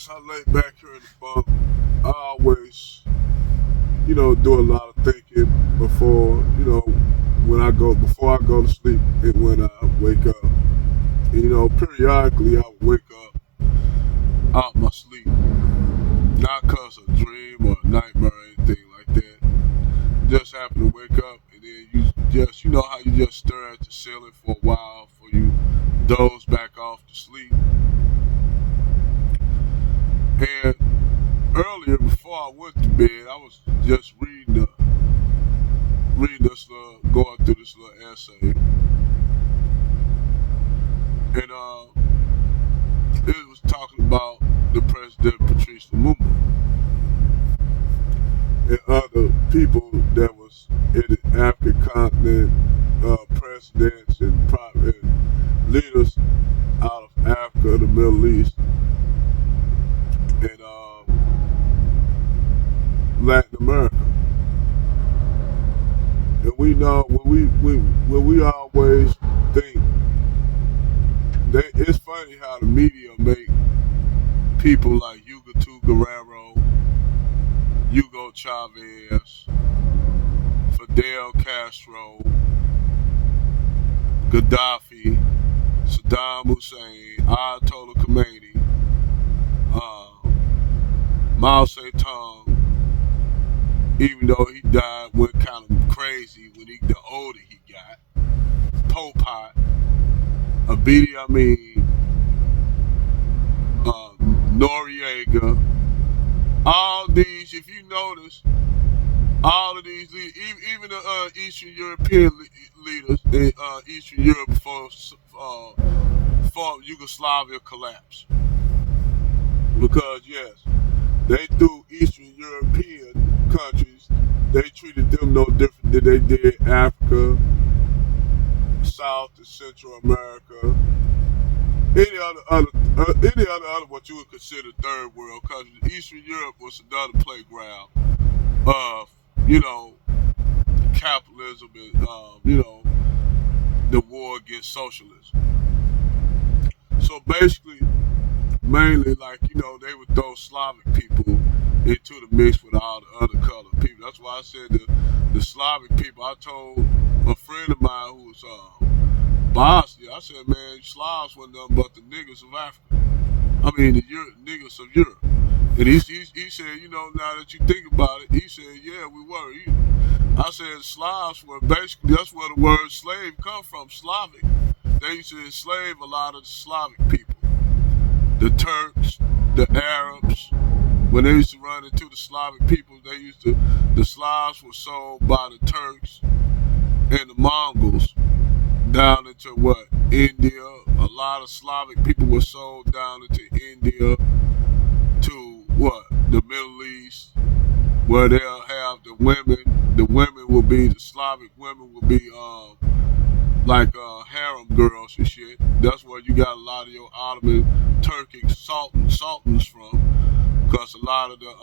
as I lay back here in the bunk, I always, do a lot of thinking before, before I go to sleep and when I wake up. Periodically I would wake up out my sleep, not cause of a dream or a nightmare or anything like that. Just happen to wake up and then you know how you just stare at the ceiling for a while before you doze back off to sleep. And earlier, before I went to bed, I was just reading this going through this little essay, and it was talking about the president Patrice Lumumba and other people that was in the African continent, presidents and private leaders out of Africa, the Middle East, and Latin America. And we know when we always think that it's funny how the media make people like Hugo Guerrero, Hugo Chavez, Fidel Castro, Gaddafi, Saddam Hussein, Ayatollah Khomeini, Mao Zedong, even though he died, went kind of crazy the older he got. Pol Pot, Idi Amin, Noriega, all these, if you notice, all of these leaders, even the Eastern European leaders in Eastern Europe before Yugoslavia collapsed. Because, yes, they threw Eastern European countries, they treated them no different than they did Africa, South and Central America, any other what you would consider third world countries. Eastern Europe was another playground of, capitalism and, the war against socialism. So basically, mainly they would throw Slavic people into the mix with all the other colored people. That's why I said the Slavic people. I told a friend of mine who was Bosnia, I said, man, Slavs wasn't nothing but the niggas of Africa. I mean, the niggas of Europe. And he said, now that you think about it, he said, yeah, we were. I said Slavs were basically, that's where the word slave come from, Slavic. They used to enslave a lot of the Slavic people. The Turks, the Arabs, when they used to run into the Slavic people, the Slavs were sold by the Turks and the Mongols down into what? India. A lot of Slavic people were sold down into India to what? The Middle East, where they'll have the women. The women will be, the Slavic women will be harem girls and shit. That's where you got a lot of your Ottoman Turkic sultans from, because a lot of the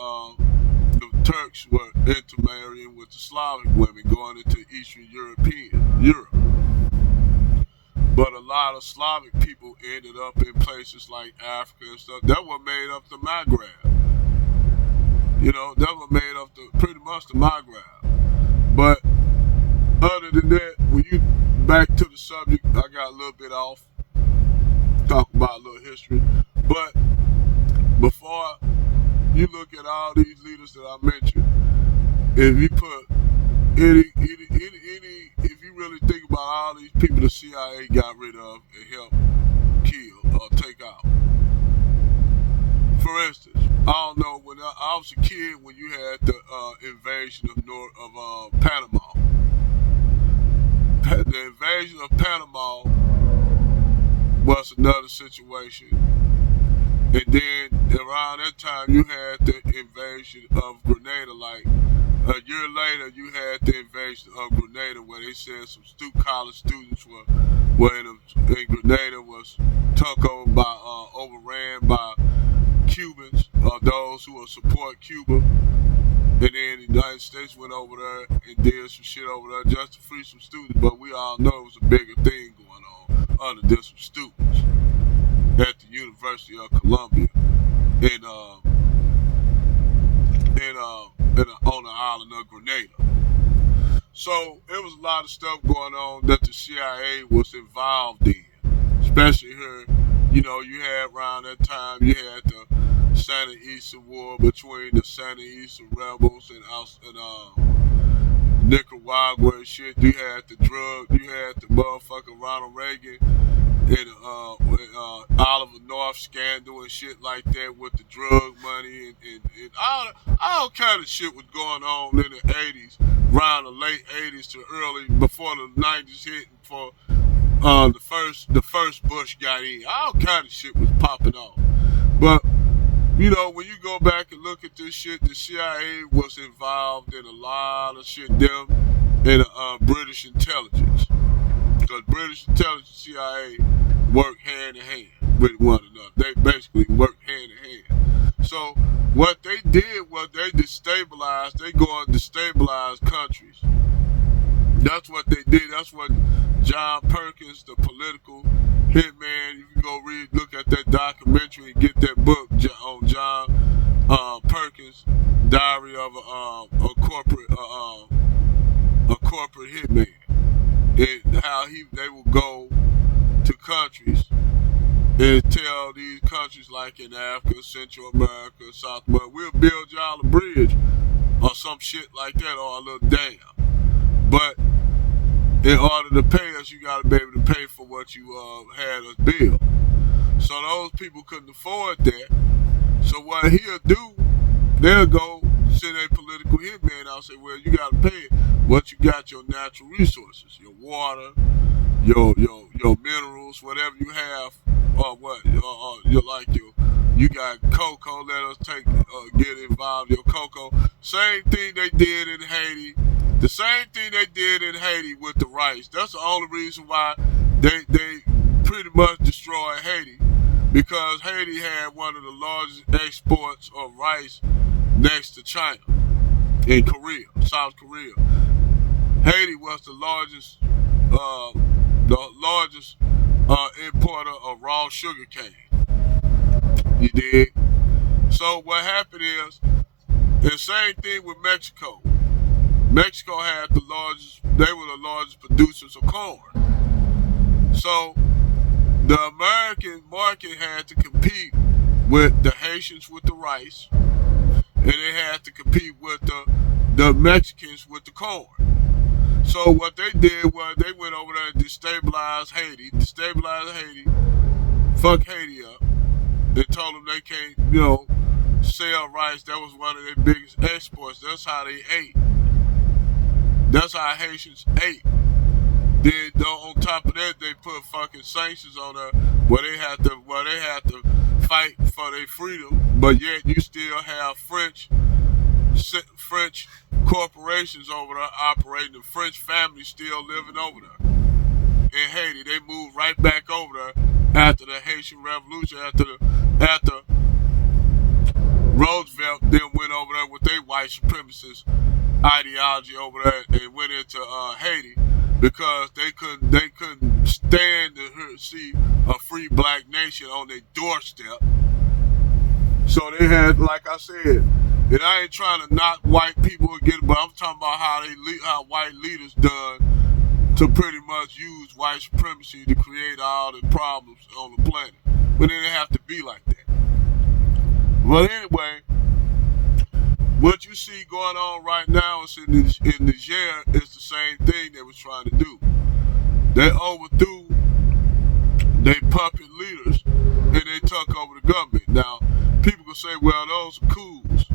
Turks were intermarrying with the Slavic women going into Eastern Europe. But a lot of Slavic people ended up in places like Africa and stuff. That were made up the Maghreb. That were made up pretty much the Maghreb. But other than that, when you back to the subject, I got a little bit off, talk about a little history. But before you look at all these leaders that I mentioned, if you put if you really think about all these people the CIA got rid of and helped kill or take out. For instance, I don't know, when I was a kid, when you had the invasion of Panama. The invasion of Panama was another situation. And then around that time, you had the invasion of Grenada. Like a year later, you had the invasion of Grenada, where they said some college students were in Grenada, was overran by Cubans, or those who will support Cuba. And then the United States went over there and did some shit over there just to free some students. But we all know it was a bigger thing going on other than some students at the University of Columbia. in on the island of Grenada. So it was a lot of stuff going on that the CIA was involved in, especially here. You know, you had around that time you had the Sandinista War between the Sandinista rebels and Nicaragua and shit. You had you had the motherfucking Ronald Reagan and Oliver North scandal and shit like that with the drug money and all kind of shit was going on in the 80s, around the late 80s to early, before the 90s hit, for the first Bush got in. All kind of shit was popping off. But, you know, when you go back and look at this shit, the CIA was involved in a lot of shit, them and British intelligence. Because British intelligence CIA work hand in hand with one another. They basically work hand in hand. So what they did was they go and destabilize countries. That's what they did. That's what John Perkins, the political hitman, you can go look at that documentary and get that book on John Perkins, Diary of a corporate hitman. And how they will go to countries and tell these countries like in Africa, Central America, South America, we'll build y'all a bridge or some shit like that, or a little dam. But in order to pay us, you got to be able to pay for what you had us build. So those people couldn't afford that. So what he'll do, they'll go send a political hitman out and say, well, you got to pay what you got, your natural resources, your water, your minerals, whatever you have, or what, you got cocoa, let us get involved in your cocoa. Same thing they did in Haiti. The same thing they did in Haiti with the rice. That's the only reason why they pretty much destroyed Haiti, because Haiti had one of the largest exports of rice next to China in Korea, South Korea. Haiti was the largest importer of raw sugar cane. You dig? So what happened is, the same thing with Mexico. Mexico had they were the largest producers of corn. So the American market had to compete with the Haitians with the rice, and they had to compete with the Mexicans with the corn. So what they did was they went over there and destabilized Haiti, fuck Haiti up. They told them they can't, sell rice. That was one of their biggest exports. That's how they ate. That's how Haitians ate. Then on top of that, they put fucking sanctions on her where they had to fight for their freedom, but yet you still have French corporations over there operating, the French family still living over there in Haiti. They moved right back over there after the Haitian Revolution, after Roosevelt then went over there with their white supremacist ideology over there and went into Haiti, because they couldn't stand to see a free black nation on their doorstep. So they had, like I said, and I ain't trying to knock white people again, but I'm talking about how white leaders done to pretty much use white supremacy to create all the problems on the planet. But it didn't have to be like that. But anyway, what you see going on right now in Niger is the same thing they was trying to do. They overthrew their puppet leaders and they took over the government. Now, people can say, well, those are coups.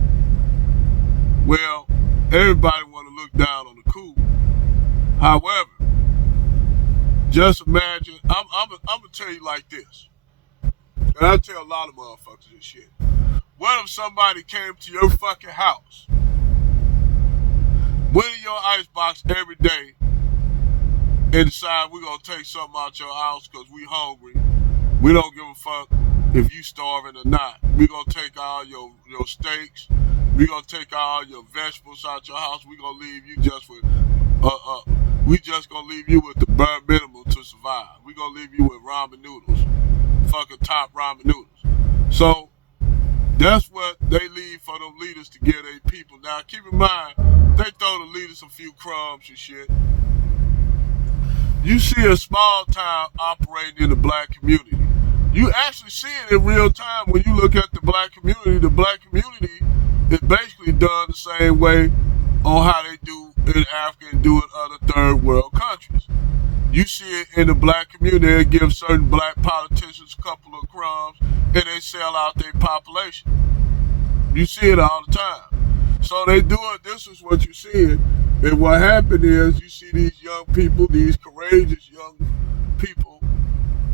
Well, everybody want to look down on the coup. However, just imagine, I'm going to tell you like this. And I tell a lot of motherfuckers this shit. What if somebody came to your fucking house, went in your icebox every day, and decide we're going to take something out your house because we hungry. We don't give a fuck if you starving or not. We're going to take all your steaks. We're going to take all your vegetables out your house. We're going to leave you just with, we just going to leave you with the bare minimum to survive. We're going to leave you with ramen noodles. Fucking top ramen noodles. So, That's what they leave for them leaders to get their people. Now, keep in mind, they throw the leaders a few crumbs and shit. You see a small town operating in the black community. You actually see it in real time when you look at the black community. The black community is basically done the same way on how they do in Africa and do in other third world countries. You see it in the black community. They give certain black politicians a couple of crumbs and they sell out their population. You see it all the time. So they do it. This is what you see. And what happened is you see these young people, these courageous young people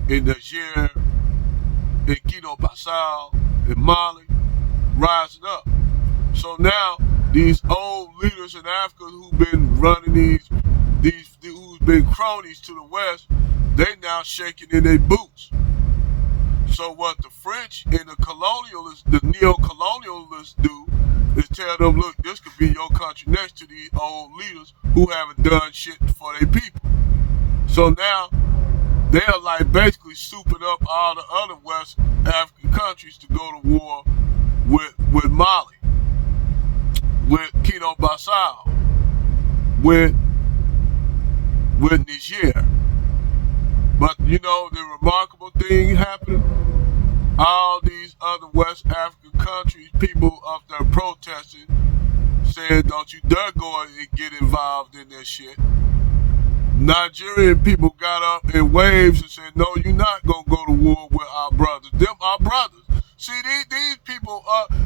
in Niger, in Guinea-Bissau, in Mali, rising up. So now these old leaders in Africa who've been running these who's been cronies to the West, they now shaking in their boots. So what the French and the colonialists, the neo-colonialists do is tell them, look, this could be your country next to these old leaders who haven't done shit for their people. So now they're like basically souping up all the other West African countries to go to war with Mali, with Guinea-Bissau, with Niger. But you know the remarkable thing happening? All these other West African countries, people up there protesting, saying don't you dare go and get involved in this shit. Nigerian people got up in waves and said, no, you're not going to go to war with our brothers. Them our brothers. See, these people,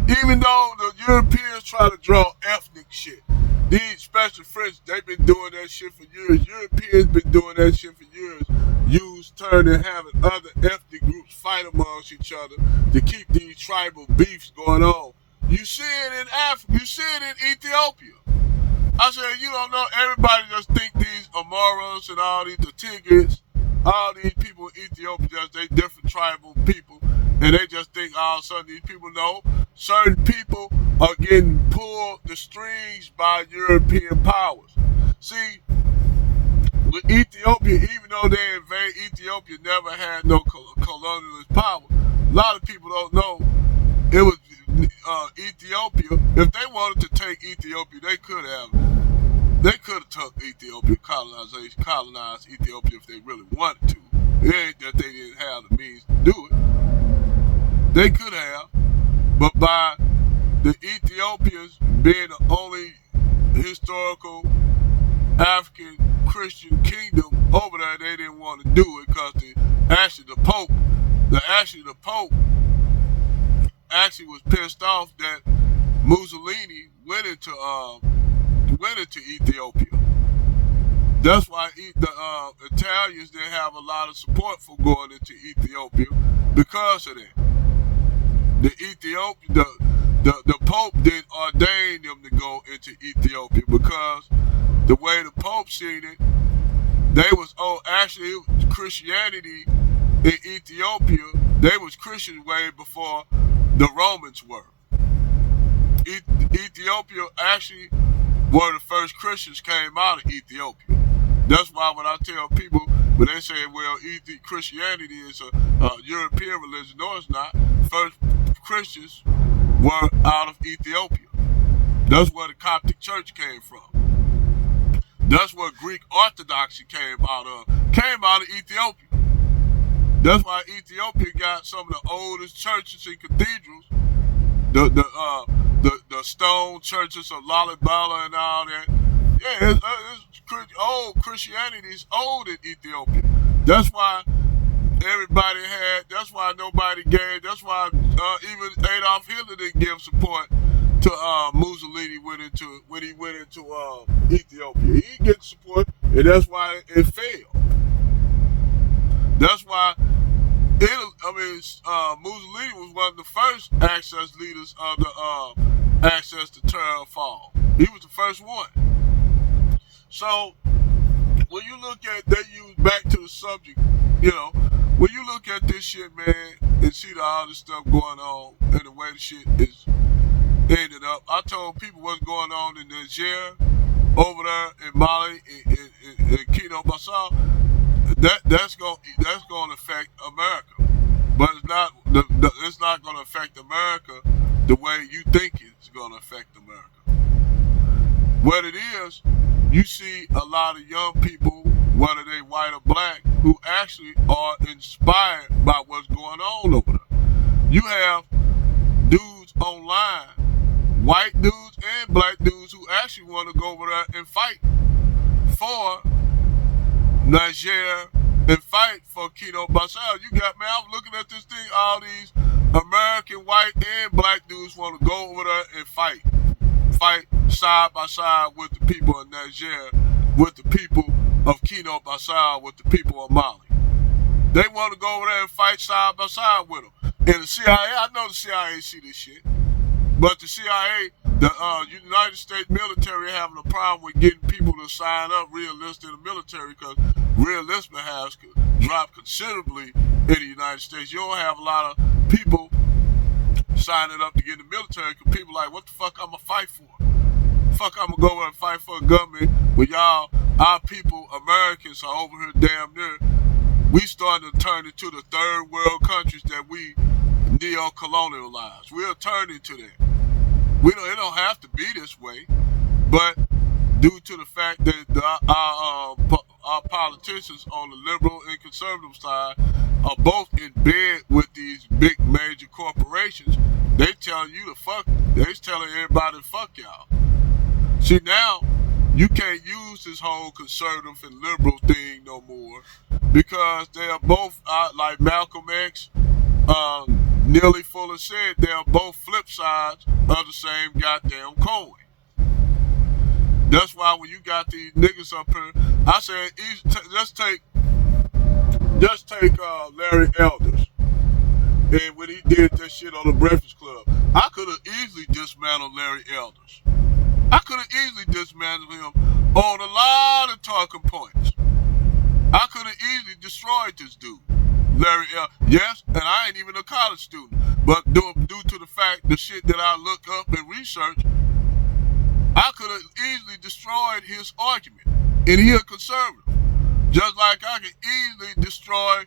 even though the Europeans try to draw ethnic shit, these special French, they've been doing that shit for years. Europeans been doing that shit for years. Use turn and having other ethnic groups fight amongst each other to keep these tribal beefs going on. You see it in Africa. You see it in Ethiopia. I said, you don't know, everybody just think these Amaras and all these, the Tigrids, all these people in Ethiopia, they different tribal people, and they just think all of a sudden these people know. Certain people are getting pulled the strings by European powers. See, with Ethiopia, even though they invaded, Ethiopia never had no colonialist power. A lot of people don't know it was Ethiopia. If they wanted to take Ethiopia, they could have. They could have took Ethiopia, colonized Ethiopia if they really wanted to. It ain't that they didn't have the means to do it. They could have, but by the Ethiopians being the only historical African Christian kingdom over there, they didn't want to do it because the Pope was pissed off that Mussolini went into Ethiopia. That's why the Italians didn't have a lot of support for going into Ethiopia because of that. The Pope didn't ordain them to go into Ethiopia because the way the Pope seen it, actually Christianity in Ethiopia, they was Christian way before the Romans were. Ethiopia actually were the first Christians came out of Ethiopia. That's why when I tell people, when they say, well, Christianity is a European religion, no, it's not. First Christians were out of Ethiopia. That's where the Coptic Church came from. That's where Greek Orthodoxy came out of Ethiopia. That's why Ethiopia got some of the oldest churches and cathedrals, the stone churches of Lalibela and all that. Yeah, old Christianity is old in Ethiopia. That's why that's why nobody gave, that's why even Adolf Hitler didn't give support to Mussolini when he went into Ethiopia. He didn't get support, and that's why it failed. That's why Mussolini was one of the first Axis leaders of the Axis to turn fall. He was the first one. So when you look at, they use back to the subject, when you look at this shit, man, and see all this stuff going on and the way the shit is ended up, I told people what's going on in Niger, over there in Mali, in Guinea-Bissau. That's going to affect America, but it's not going to affect America the way you think it's going to affect America. What it is, you see a lot of young people, whether they white or black, who actually are inspired by what's going on over there. You have dudes online, white dudes and black dudes, who actually want to go over there and fight for Niger and fight for Kino Basal. You got, man, I'm looking at this thing, all these American white and black dudes want to go over there and fight side by side with the people of Niger, with the people of Kino Basal, with the people of Mali. They want to go over there and fight side by side with them. And the CIA, I know the CIA see this shit, but the CIA, the United States military, having a problem with getting people to sign up re-enlist in the military, because re-enlistment has dropped considerably in the United States. You don't have a lot of people signing up to get in the military, because people like, what the fuck I'm gonna fight for? Fuck I'm gonna go over and fight for a government when y'all, our people, Americans, are over here damn near. We starting to turn into the third world countries that we neo-colonialized. We're turning to that. It don't have to be this way, but due to the fact that our politicians on the liberal and conservative side are both in bed with these big major corporations, they telling you to fuck. They's telling everybody to fuck y'all. See, now you can't use this whole conservative and liberal thing no more, because they are both, like Malcolm X, Neely Fuller said, they are both flip sides of the same goddamn coin. That's why when you got these niggas up here, I said, just take Larry Elders, and when he did that shit on the Breakfast Club, I could have easily dismantled Larry Elders. I could have easily dismantled him on a lot of talking points. I could have easily destroyed this dude, Larry Elders. Yes, and I ain't even a college student, but due to the fact, the shit that I look up and research, I could have easily destroyed his argument, and he a conservative. Just like I could easily destroy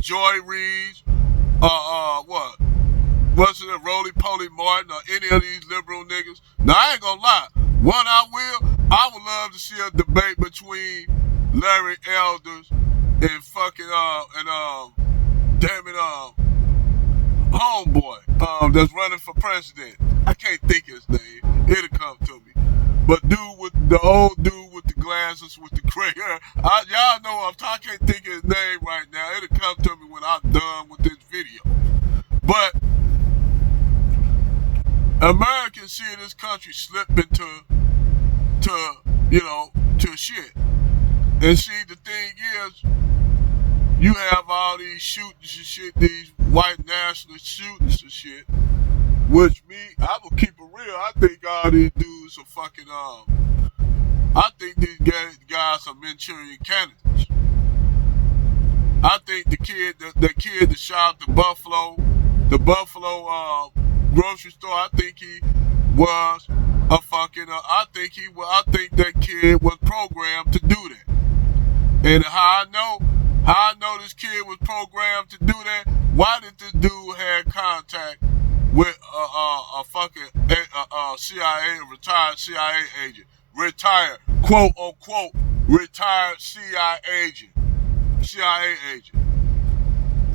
Joy Reid's, what's it, Roly Poly Martin, or any of these liberal niggas. Now, I ain't gonna lie. I would love to see a debate between Larry Elders and homeboy, that's running for president. I can't think of his name. It'll come to me. But the old dude with the glasses with the gray hair, y'all know I can't think of his name right now. It'll come to me when I'm done with this video. But Americans see this country slip into shit. And see, the thing is, you have all these shootings and shit, these white nationalist shootings and shit, which I will keep it real. I think all these dudes are fucking, I think these guys are Manchurian candidates. I think the kid that shot the Buffalo grocery store, I think he was a fucking, I think that kid was programmed to do that. And how I know this kid was programmed to do that, why did this dude have contact with a fucking CIA, retired CIA agent, quote unquote, retired CIA agent.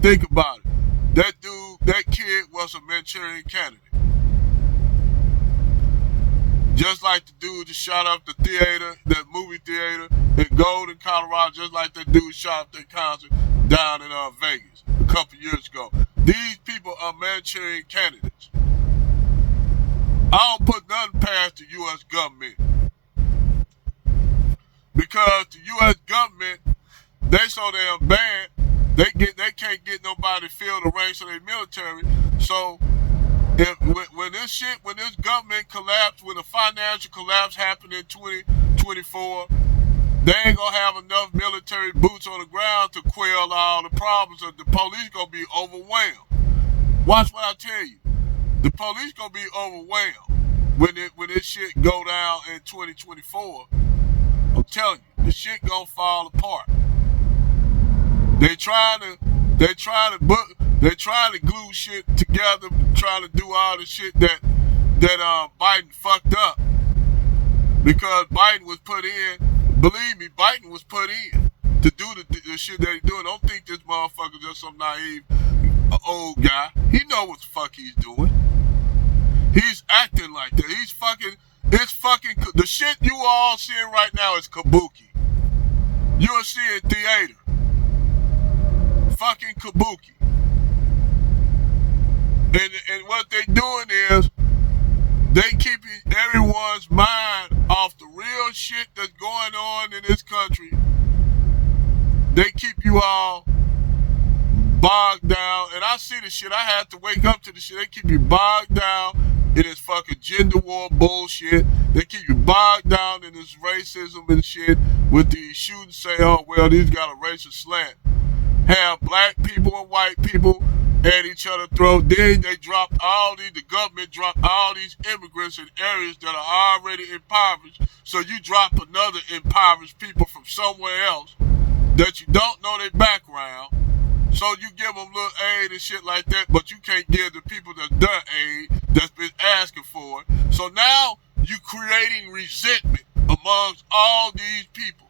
Think about it. That kid was a Manchurian candidate. Just like the dude that shot up the theater, that movie theater in Golden, Colorado, just like that dude shot up that concert down in Vegas a couple years ago. These people are Manchurian candidates. I don't put nothing past the U.S. government, because the U.S. government, they so damn bad, they can't get nobody to fill the ranks of their military. So when this government collapsed, when the financial collapse happened in 2024, they ain't gonna have enough military boots on the ground to quell all the problems. The police gonna be overwhelmed. Watch what I tell you. The police gonna be overwhelmed when this shit go down in 2024. I'm telling you, the shit gonna fall apart. They trying to book. They're trying to glue shit together, trying to do all the shit that Biden fucked up. Because Biden was put in, believe me, Biden was put in to do the shit that he's doing. Don't think this motherfucker just some naive old guy. He know what the fuck he's doing. He's acting like that. It's fucking, the shit you all seeing right now is kabuki. You're seeing theater. Fucking kabuki. And what they doing is, they keeping everyone's mind off the real shit that's going on in this country. They keep you all bogged down. And I see the shit. I had to wake up to the shit. They keep you bogged down in this fucking gender war bullshit. They keep you bogged down in this racism and shit with these shootings. Say, oh, well, these got a racial slant. Have black people and white people at each other's throat. Then they dropped the government dropped all these immigrants in areas that are already impoverished. So you drop another impoverished people from somewhere else that you don't know their background. So you give them little aid and shit like that, but you can't give the people that done aid that's been asking for it. So now you creating resentment amongst all these people.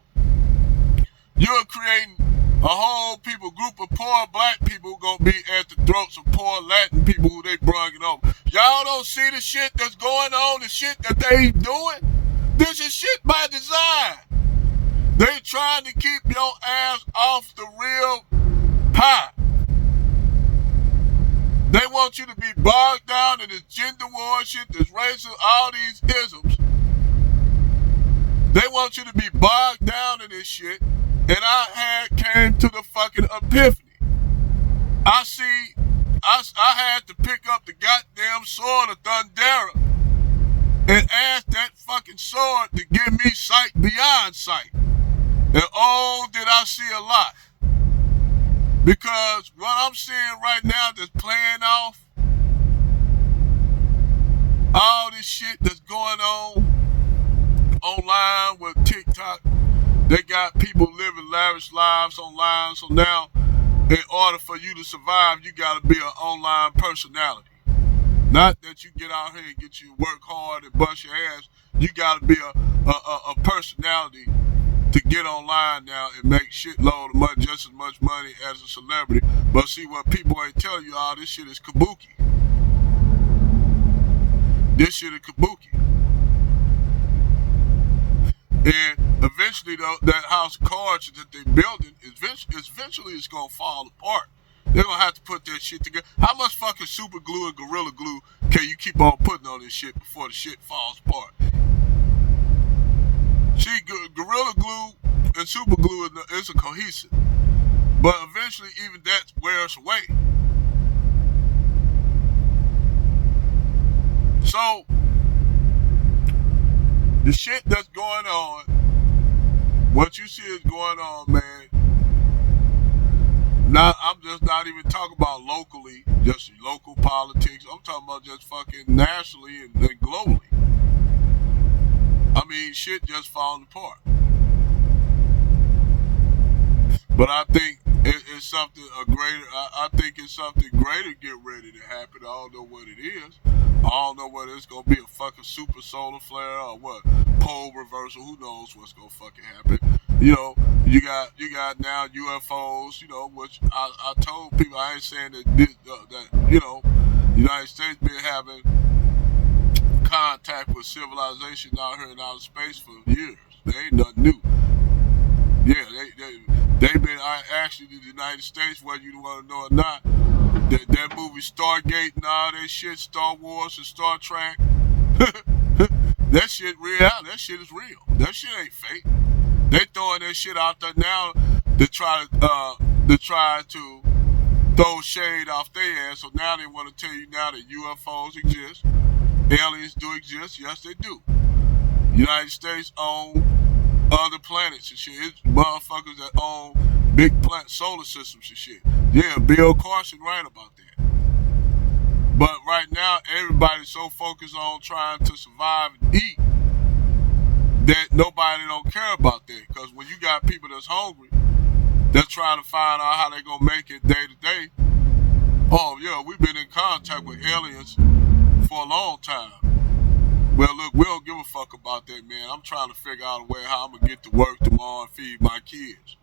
You're creating a whole group of poor black people gonna be at the throats of poor Latin people who they bringing over. Y'all don't see the shit that's going on, the shit that they doing? This is shit by design. They trying to keep your ass off the real pie. They want you to be bogged down in this gender war shit, this racial, all these isms. They want you to be bogged down in this shit. And I came to the fucking epiphany. I had to pick up the goddamn sword of Thundera and ask that fucking sword to give me sight beyond sight. And oh, did I see a lot. Because what I'm seeing right now that's playing off, all this shit that's going on online with TikTok, they got people living lavish lives online. So now, in order for you to survive, you got to be an online personality. Not that you get out here and get you work hard and bust your ass. You got to be a personality to get online now and make shitload of money, just as much money as a celebrity. But see, what people ain't telling you, all this shit is kabuki. This shit is kabuki. And eventually, though, that house of cards that they're building, eventually it's going to fall apart. They're going to have to put that shit together. How much fucking super glue and gorilla glue can you keep on putting on this shit before the shit falls apart? See, gorilla glue and super glue is a cohesive. But eventually, even that wears away. So, the shit that's going on, what you see is going on, man. Now, I'm just not even talking about locally, just local politics. I'm talking about just fucking nationally and globally. I mean, shit just falling apart. But I think it's something greater. I think it's something greater get ready to happen. I don't know what it is. I don't know whether it's gonna be a fucking super solar flare or what, pole reversal. Who knows what's gonna fucking happen? You know, you got now UFOs. You know, which I told people, I ain't saying that you know, the United States been having contact with civilization out here in outer space for years. They ain't nothing new. Yeah, they've been actually the United States, whether you want to know or not. That movie Stargate and all that shit, Star Wars and Star Trek, that shit real. That shit is real. That shit ain't fake. They throwing that shit out there now to try to throw shade off their ass. So now they want to tell you now that UFOs exist, aliens do exist. Yes, they do. United States own other planets and shit. It's motherfuckers that own big planet solar systems and shit. Yeah, Bill Carson right about that. But right now, everybody's so focused on trying to survive and eat that nobody don't care about that. Because when you got people that's hungry, they're trying to find out how they're going to make it day to day. Oh yeah, we've been in contact with aliens for a long time. Well, look, we don't give a fuck about that, man. I'm trying to figure out a way how I'm gonna get to work tomorrow and feed my kids.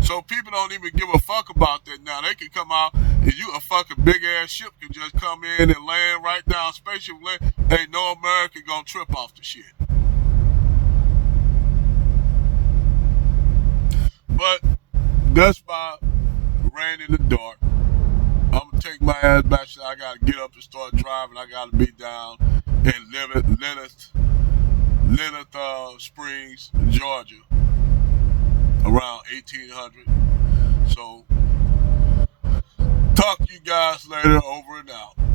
So people don't even give a fuck about that now. They can come out and you a fucking big ass ship can just come in and land right down spaceship land. Ain't no American gonna trip off the shit. But that's my rain in the dark. I'm gonna take my ass back. So I gotta get up and start driving. I gotta be down in Lilith Springs, Georgia, around 1800. So talk to you guys later. Over and out.